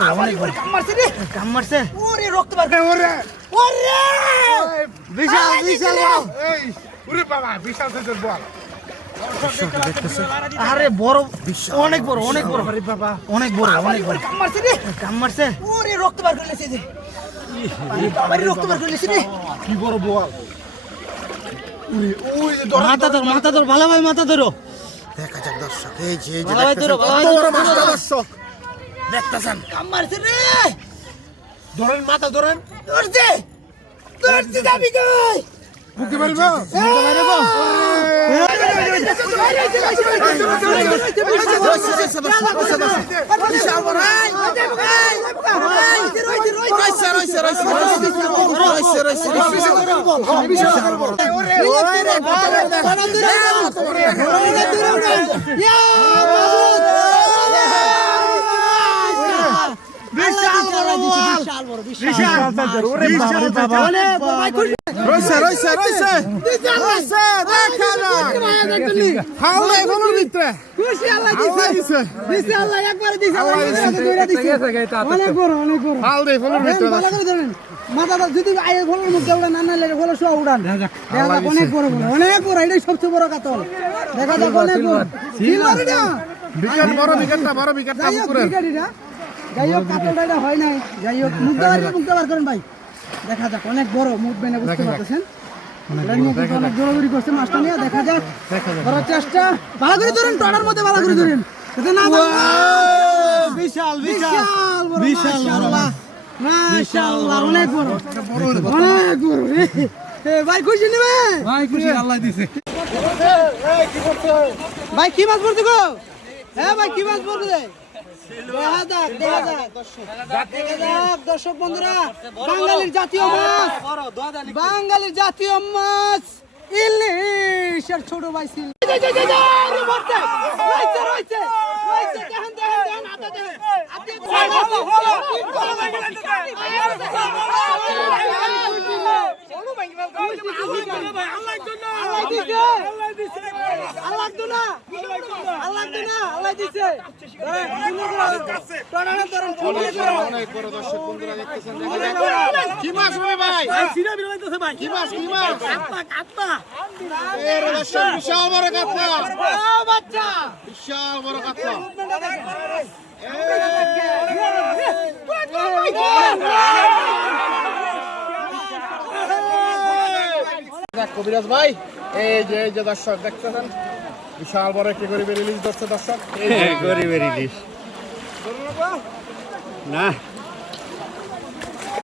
অনেক বড় কাম মারছে রে, কাম মারছে। ওরে রক্ত বার করে, ওরে ওরে বিশাল বিশাল বড়। এই ওরে বাবা বিশাল সাইজের বল। আরে বড়, অনেক বড়, অনেক বড়। আরে বাবা অনেক বড়, অনেক বড় কাম মারছে রে, কাম মারছে। ওরে রক্ত বার করে লেছে যে, আরে বাবা রক্ত বার করে লেছে রে। কি বড় বল। ওরে ওই যে মাথা ধর ভালো ভাই, মাথা ধরো। দেখা যাক দর্শক, এই যে ভালো ভাই ধরো, ভালো ভাই ধরো দর্শক দেখতেছেন। কাম মারছে রে। ধরেন মাথা ধরেন, ধরছে ধরছে যাবি কই? বুকে মারবো, বুকে মারবো। মাথা যদি ফলের মুখ উড়ান না নাইলে ফলের শো উড়ান দেখা যাক অনেক বড় বড়, অনেক বড়। এটাই সবচেয়ে বড় কাতল। দেখা যাক অনেক বড়। বিকেট বড় বিকেটটা, বড় বিকেটটা পুকুরে। যাই হোক কাতলটা এটা হয় নাই। যাই হোক মুখটা বার করেন ভাই। দেখা যাক অনেক বড়, মুখ বেনে বুঝতে পারতেছেন। অনেক দৌড়াদৌড়ি করছে মাছটা নিয়ে। দেখা যাক করার চেষ্টা। ভালো করে ধরেন, টনার মধ্যে ভালো করে ধরেন। বিশাল বিশাল বিশাল মাশাআল্লাহ, অনেক বড়, অনেক বড়। ভাই খুশি নেবে? ভাই খুশি, আল্লাহ দিছে। ভাই কি মাছ পড়ছে গো? হ্যাঁ ভাই কি মাছ পড়ছে? দেখা যাক দর্শক বন্ধুরা, বাঙালির জাতীয় মাছ, বাঙালির জাতীয় মাছ ইলিশের ছোট ভাই সিল। অনেক বড় দর্শক বন্ধুরা দেখতেছেন। কি মাছ হবে ভাই? কি মাছ, কি মাছ? এর দর্শক বিশাল বড় কাতলা, বিশাল বড় কাতলা। কবিরাজ ভাই, এই যে দর্শক দেখতেছেন, বিশাল বড় একটি গরিবের ইলিশ ধরছে দর্শক। গরিবের ইলিশ না।